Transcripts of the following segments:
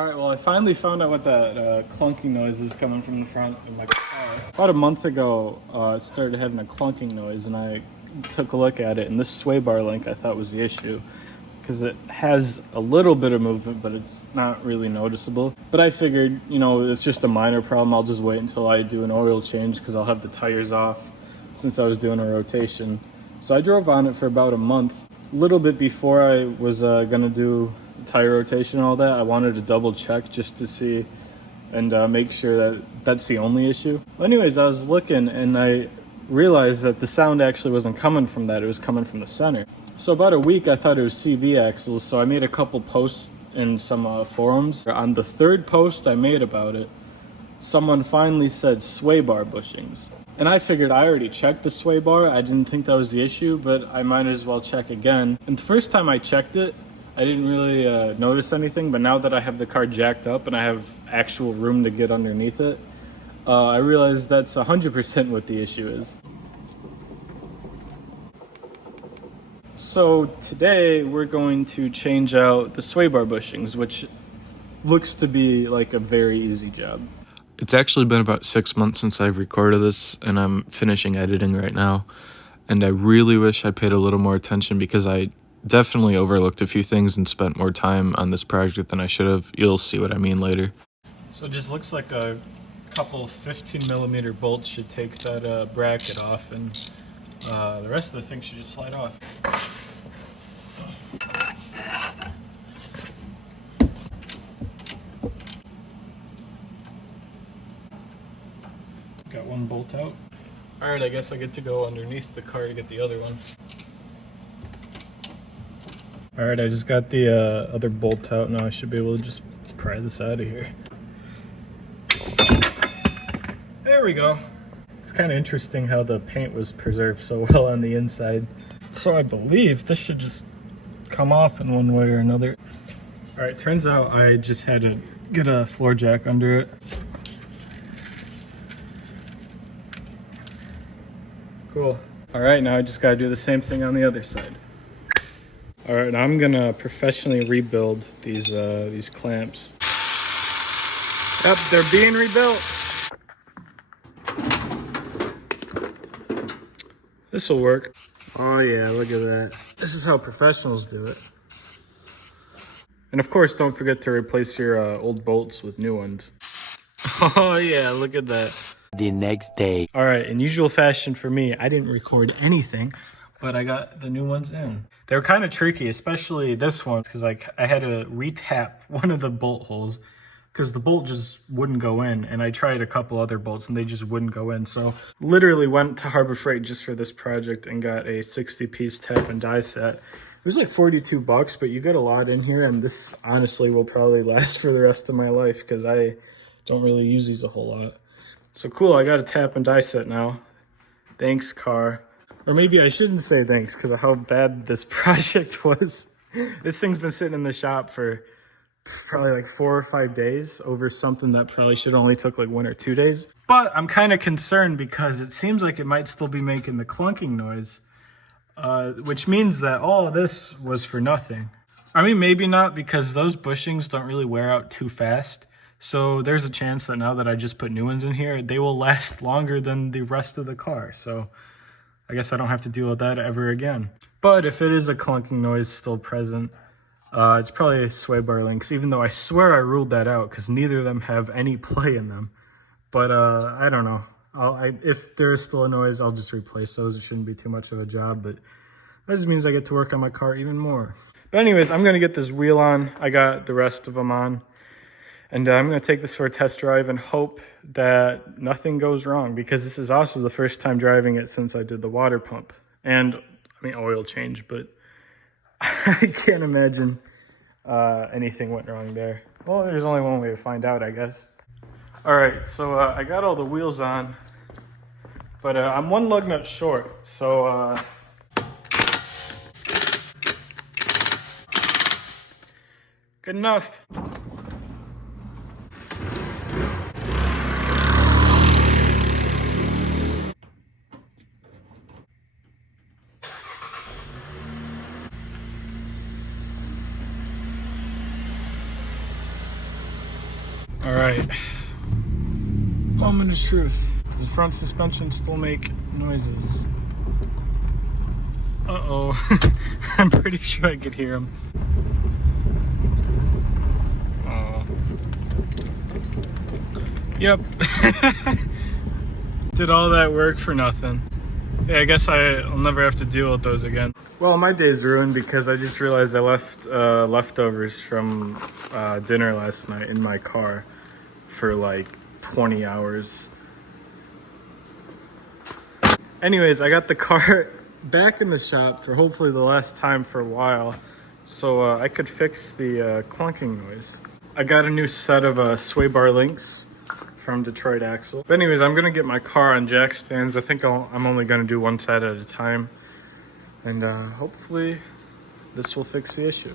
Alright, well I finally found out what that clunking noise is coming from the front of my car. About a month ago, it started having a clunking noise and I took a look at it, and this sway bar link I thought was the issue. Because it has a little bit of movement, but it's not really noticeable. But I figured, you know, it's just a minor problem. I'll just wait until I do an oil change because I'll have the tires off since I was doing a rotation. So I drove on it for about a month. A little bit before I was gonna do tire rotation and all that, I wanted to double check just to see and make sure that that's the only issue. Well, anyways, I was looking and I realized that the sound actually wasn't coming from that, it was coming from the center. So about a week I thought it was CV axles, so I made a couple posts in some forums. On the third post I made about it, someone finally said sway bar bushings. And I figured I already checked the sway bar, I didn't think that was the issue, but I might as well check again. And the first time I checked it, I didn't really notice anything, but now that I have the car jacked up and I have actual room to get underneath it, I realized that's 100% what the issue is. So today we're going to change out the sway bar bushings, which looks to be like a very easy job. It's actually been about 6 months since I've recorded this, and I'm finishing editing right now. And I really wish I paid a little more attention because I definitely overlooked a few things and spent more time on this project than I should have. You'll see what I mean later. So it just looks like a couple 15mm bolts should take that bracket off, and the rest of the thing should just slide off. Got one bolt out. Alright, I guess I get to go underneath the car to get the other one. Alright, I just got the other bolt out. Now I should be able to just pry this out of here. There we go. It's kind of interesting how the paint was preserved so well on the inside. So I believe this should just come off in one way or another. Alright, turns out I just had to get a floor jack under it. Cool. Alright, now I just gotta do the same thing on the other side. Alright, now I'm gonna professionally rebuild these clamps. Yep, they're being rebuilt. This'll work. Oh yeah, look at that. This is how professionals do it. And of course, don't forget to replace your old bolts with new ones. Oh yeah, look at that. The next day. All right, in usual fashion for me, I didn't record anything, but I got the new ones in. They were kind of tricky, especially this one, because I had to re-tap one of the bolt holes because the bolt just wouldn't go in, and I tried a couple other bolts and they just wouldn't go in. So literally went to Harbor Freight just for this project and got a 60-piece tap and die set. It was like $42, but you get a lot in here, and this honestly will probably last for the rest of my life because I don't really use these a whole lot. So cool, I got a tap and die set now. Thanks, car. Or maybe I shouldn't say thanks because of how bad this project was. This thing's been sitting in the shop for probably like 4 or 5 days over something that probably should only took like 1 or 2 days. But I'm kind of concerned because it seems like it might still be making the clunking noise, which means that all of this was for nothing. I mean, maybe not, because those bushings don't really wear out too fast. So there's a chance that now that I just put new ones in here, they will last longer than the rest of the car. So I guess I don't have to deal with that ever again. But if it is a clunking noise still present, it's probably sway bar links, even though I swear I ruled that out because neither of them have any play in them. But I don't know. If there is still a noise, I'll just replace those. It shouldn't be too much of a job, but that just means I get to work on my car even more. But anyways, I'm going to get this wheel on. I got the rest of them on. And I'm going to take this for a test drive and hope that nothing goes wrong, because this is also the first time driving it since I did the water pump. And, I mean, oil change, but I can't imagine anything went wrong there. Well, there's only one way to find out, I guess. All right, so I got all the wheels on, but I'm one lug nut short, so good enough. right. Moment of truth. Does the front suspension still make noises? Uh-oh. I'm pretty sure I could hear them. Oh. Yep. Did all that work for nothing. Yeah, I guess I'll never have to deal with those again. Well, my day's ruined because I just realized I left leftovers from dinner last night in my car for like 20 hours. Anyways, I got the car back in the shop for hopefully the last time for a while, so I could fix the clunking noise. I got a new set of sway bar links from Detroit Axle. But anyways, I'm gonna get my car on jack stands. I think I'm only gonna do one side at a time, and hopefully this will fix the issue.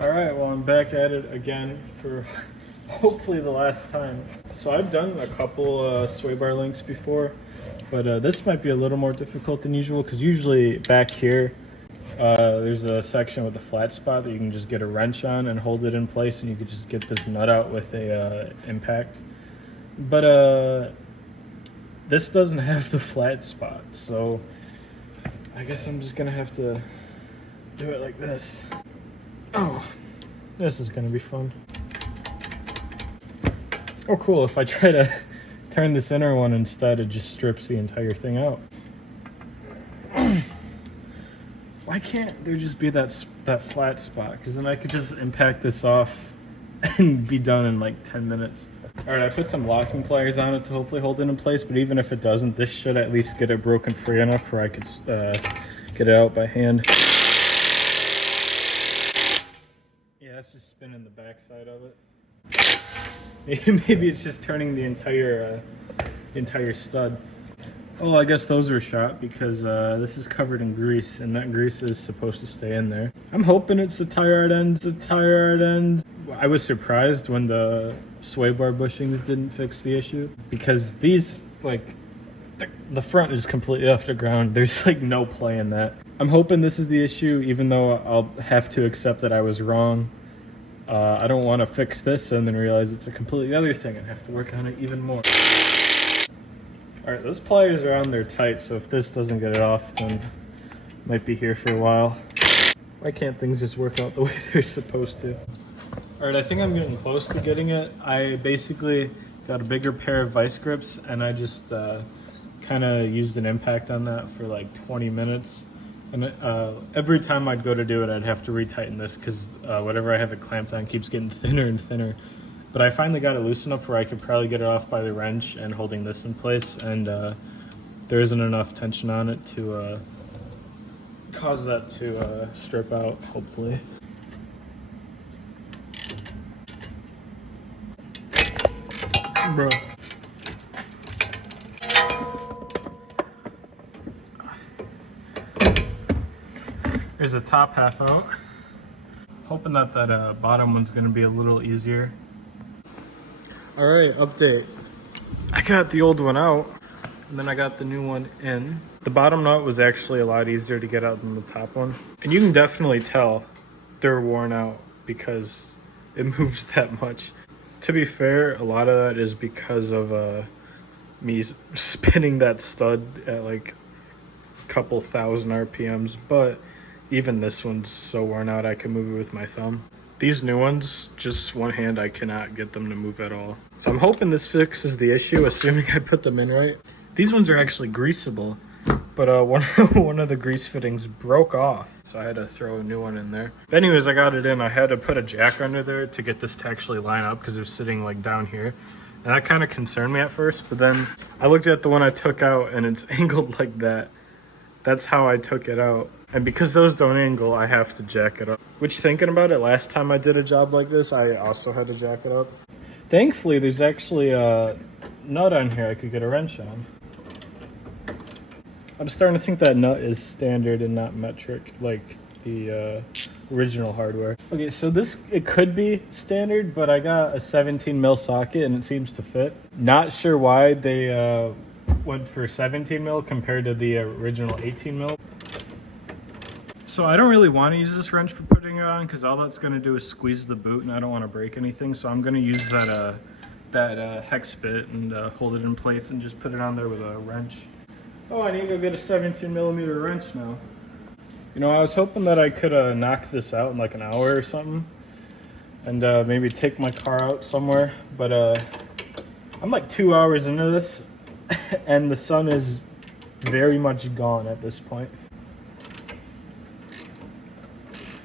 All right, well, I'm back at it again for hopefully the last time. So I've done a couple sway bar links before, but this might be a little more difficult than usual because usually back here there's a section with a flat spot that you can just get a wrench on and hold it in place, and you could just get this nut out with a impact. But this doesn't have the flat spot, so I guess I'm just gonna have to do it like this. Oh, this is gonna be fun. Oh cool, if I try to turn this inner one instead, it just strips the entire thing out. Why can't there just be that flat spot? Because then I could just impact this off and be done in like 10 minutes. All right, I put some locking pliers on it to hopefully hold it in place, but even if it doesn't, this should at least get it broken free enough where I could get it out by hand. Yeah, that's just spinning the backside of it. Maybe it's just turning the entire stud. Oh, I guess those were shot because this is covered in grease, and that grease is supposed to stay in there. I'm hoping it's the tire rod end. I was surprised when the sway bar bushings didn't fix the issue, because these, like, the front is completely off the ground. There's like no play in that. I'm hoping this is the issue, even though I'll have to accept that I was wrong. I don't want to fix this and then realize it's a completely other thing and have to work on it even more. All right, those pliers are on there tight, so if this doesn't get it off, then it might be here for a while. Why can't things just work out the way they're supposed to? All right, I think I'm getting close to getting it. I basically got a bigger pair of vice grips, and I just kind of used an impact on that for like 20 minutes. And every time I'd go to do it, I'd have to retighten this because whatever I have it clamped on keeps getting thinner and thinner. But I finally got it loose enough where I could probably get it off by the wrench and holding this in place, and there isn't enough tension on it to cause that to strip out, hopefully. Bro. There's the top half out. Hoping that bottom one's gonna be a little easier. All right, update. I got the old one out, and then I got the new one in. The bottom nut was actually a lot easier to get out than the top one. And you can definitely tell they're worn out because it moves that much. To be fair, a lot of that is because of me spinning that stud at like a couple thousand RPMs, but even this one's so worn out I can move it with my thumb. These new ones, just one hand, I cannot get them to move at all. So I'm hoping this fixes the issue, assuming I put them in right. These ones are actually greasable, but one of the grease fittings broke off, so I had to throw a new one in there. But anyways, I got it in. I had to put a jack under there to get this to actually line up because it was sitting like down here. And that kind of concerned me at first, but then I looked at the one I took out and it's angled like that. That's how I took it out. And because those don't angle, I have to jack it up. Which, thinking about it, last time I did a job like this, I also had to jack it up. Thankfully, there's actually a nut on here I could get a wrench on. I'm starting to think that nut is standard and not metric, like the original hardware. Okay, so it could be standard, but I got a 17 mil socket and it seems to fit. Not sure why they went for 17 mil compared to the original 18 mil. So I don't really want to use this wrench for putting it on because all that's going to do is squeeze the boot and I don't want to break anything. So I'm going to use that that hex bit and hold it in place and just put it on there with a wrench. Oh, I need to go get a 17mm wrench now. You know, I was hoping that I could knock this out in like an hour or something and maybe take my car out somewhere, but I'm like 2 hours into this and the sun is very much gone at this point.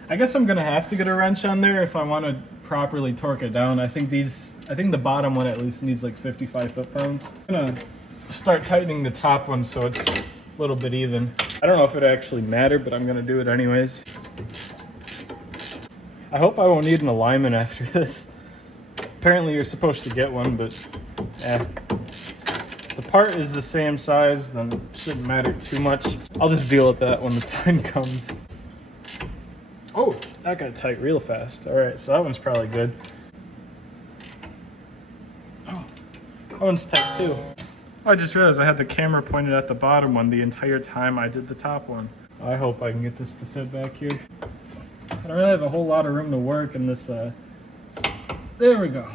I guess I'm gonna have to get a wrench on there if I want to properly torque it down. I think the bottom one at least needs like 55 foot-pounds. I'm gonna start tightening the top one so it's a little bit even. I don't know if it actually matters, but I'm gonna do it anyways. I hope I won't need an alignment after this. Apparently you're supposed to get one, but the part is the same size, then it shouldn't matter too much. I'll just deal with that when the time comes. Oh, that got tight real fast. All right, so that one's probably good. Oh, that one's tight too. Oh, I just realized I had the camera pointed at the bottom one the entire time I did the top one. I hope I can get this to fit back here. I don't really have a whole lot of room to work in this. There we go.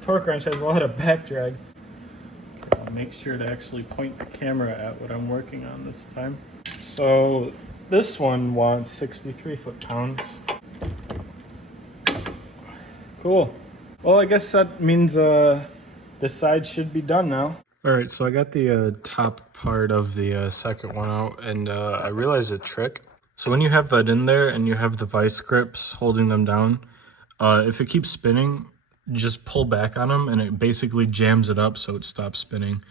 Torque wrench has a lot of back drag. I'll make sure to actually point the camera at what I'm working on this time. So this one wants 63 foot-pounds. Cool. Well, I guess that means this side should be done now. All right, so I got the top part of the second one out, and I realized a trick. So when you have that in there and you have the vice grips holding them down, if it keeps spinning, just pull back on them and it basically jams it up so it stops spinning.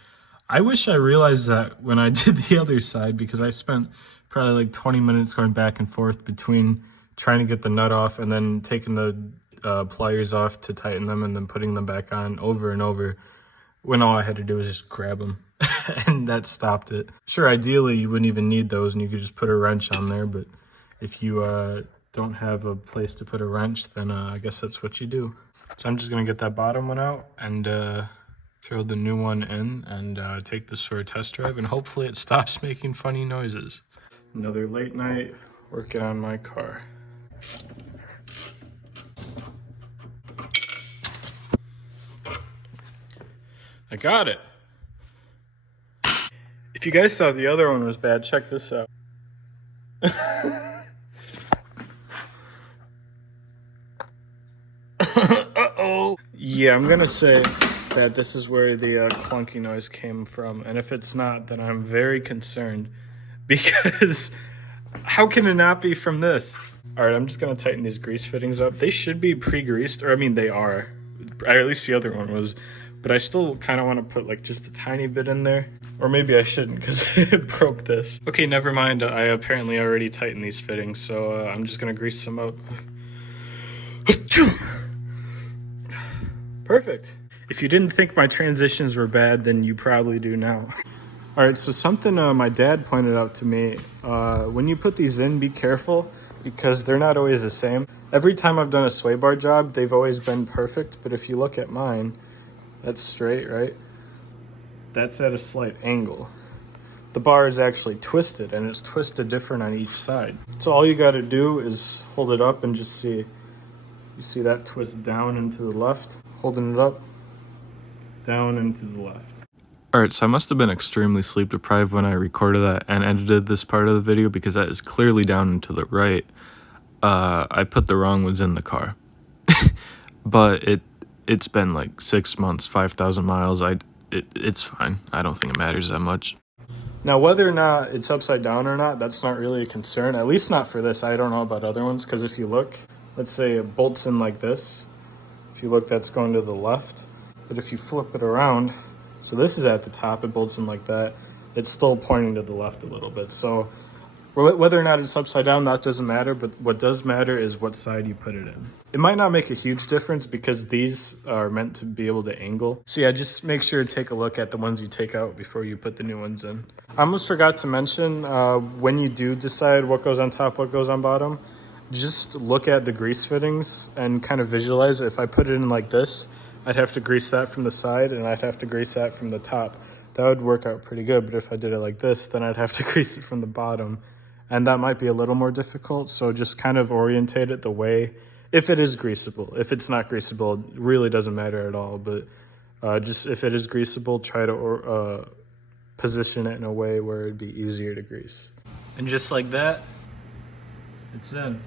I wish I realized that when I did the other side, because I spent probably like 20 minutes going back and forth between trying to get the nut off and then taking the pliers off to tighten them and then putting them back on over and over, when all I had to do was just grab them and that stopped it. Sure, ideally you wouldn't even need those and you could just put a wrench on there, but if you don't have a place to put a wrench, then I guess that's what you do. So I'm just gonna get that bottom one out and throw the new one in and take this for a test drive, and hopefully it stops making funny noises. Another late night working on my car. I got it. If you guys thought the other one was bad, check this out. Uh-oh. Yeah, I'm gonna say that this is where the clunky noise came from, and if it's not, then I'm very concerned, because how can it not be from this? All right, I'm just gonna tighten these grease fittings up. They should be pre-greased, or I mean they are, or at least the other one was, but I still kind of want to put like just a tiny bit in there, or maybe I shouldn't because it broke this. Okay, never mind, I apparently already tightened these fittings, so I'm just gonna grease them up. Perfect. If you didn't think my transitions were bad, then you probably do now. All right, so something my dad pointed out to me, when you put these in, be careful because they're not always the same. Every time I've done a sway bar job, they've always been perfect, but if you look at mine, that's straight, right? That's at a slight angle. The bar is actually twisted, and it's twisted different on each side. So all you gotta do is hold it up and just see. You see that twist down and to the left? Holding it up, down and to the left. Alright, so I must have been extremely sleep deprived when I recorded that and edited this part of the video, because that is clearly down and to the right. I put the wrong ones in the car. But it's been like 6 months, 5,000 miles. It's fine. I don't think it matters that much. Now, whether or not it's upside down or not, that's not really a concern. At least not for this. I don't know about other ones, because if you look, let's say it bolts in like this. If you look, that's going to the left. But if you flip it around, so this is at the top, it bolts in like that, it's still pointing to the left a little bit. So whether or not it's upside down, that doesn't matter, but what does matter is what side you put it in. It might not make a huge difference because these are meant to be able to angle. So yeah, just make sure to take a look at the ones you take out before you put the new ones in. I almost forgot to mention, when you do decide what goes on top, what goes on bottom, just look at the grease fittings and kind of visualize it. If I put it in like this, I'd have to grease that from the side and I'd have to grease that from the top. That would work out pretty good, but if I did it like this, then I'd have to grease it from the bottom. And that might be a little more difficult, so just kind of orientate it the way, if it is greasable. If it's not greasable, it really doesn't matter at all, but Just if it is greasable, try to position it in a way where it'd be easier to grease. And just like that, it's in.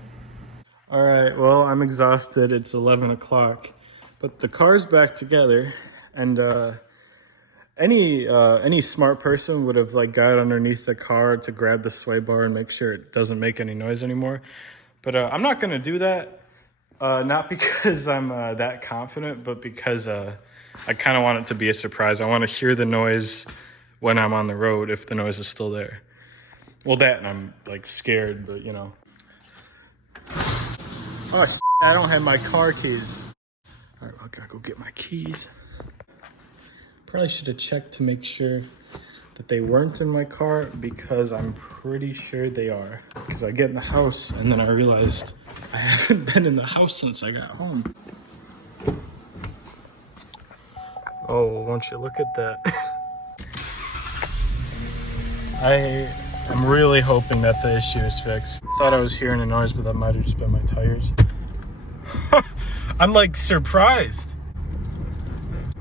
All right, well, I'm exhausted. It's 11 o'clock, but the car's back together, and any smart person would have like got underneath the car to grab the sway bar and make sure it doesn't make any noise anymore. But I'm not gonna do that. Not because I'm that confident, but because I kind of want it to be a surprise. I want to hear the noise when I'm on the road if the noise is still there. Well, that and I'm like scared, but you know. Oh, shit, I don't have my car keys. All right, well, I gotta go get my keys. Probably should have checked to make sure that they weren't in my car because I'm pretty sure they are. Because I get in the house and then I realized I haven't been in the house since I got home. Oh, won't you look at that? I am really hoping that the issue is fixed. I thought I was hearing a noise, but that might have just been my tires. I'm like surprised.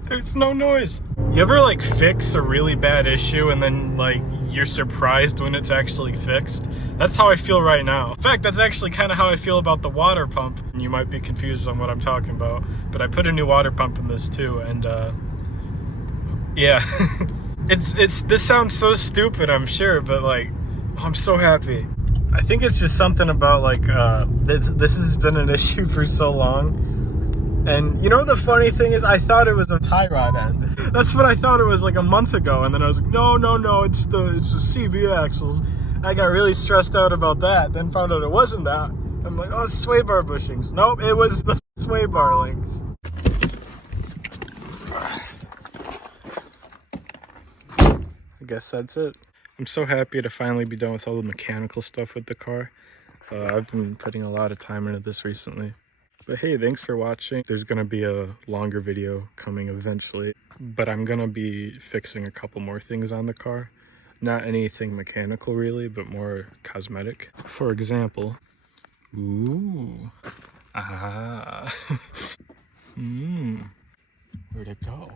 There's no noise. You ever like fix a really bad issue and then like you're surprised when it's actually fixed? That's how I feel right now. In fact, that's actually kind of how I feel about the water pump. You might be confused on what I'm talking about, but I put a new water pump in this too, and yeah. This sounds so stupid, I'm sure, but like, I'm so happy. I think it's just something about like, this has been an issue for so long. And you know, the funny thing is I thought it was a tie rod end. That's what I thought it was like a month ago. And then I was like, no, it's the CV axles. I got really stressed out about that. Then found out it wasn't that. I'm like, oh, sway bar bushings. Nope, it was the sway bar links. I guess that's it. I'm so happy to finally be done with all the mechanical stuff with the car. I've been putting a lot of time into this recently. But hey, thanks for watching. There's gonna be a longer video coming eventually, but I'm gonna be fixing a couple more things on the car. Not anything mechanical really, but more cosmetic. For example, ooh, ah, where'd it go?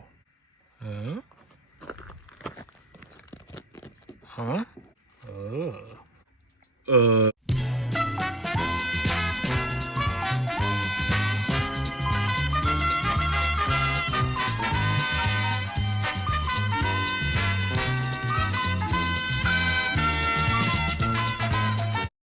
Huh?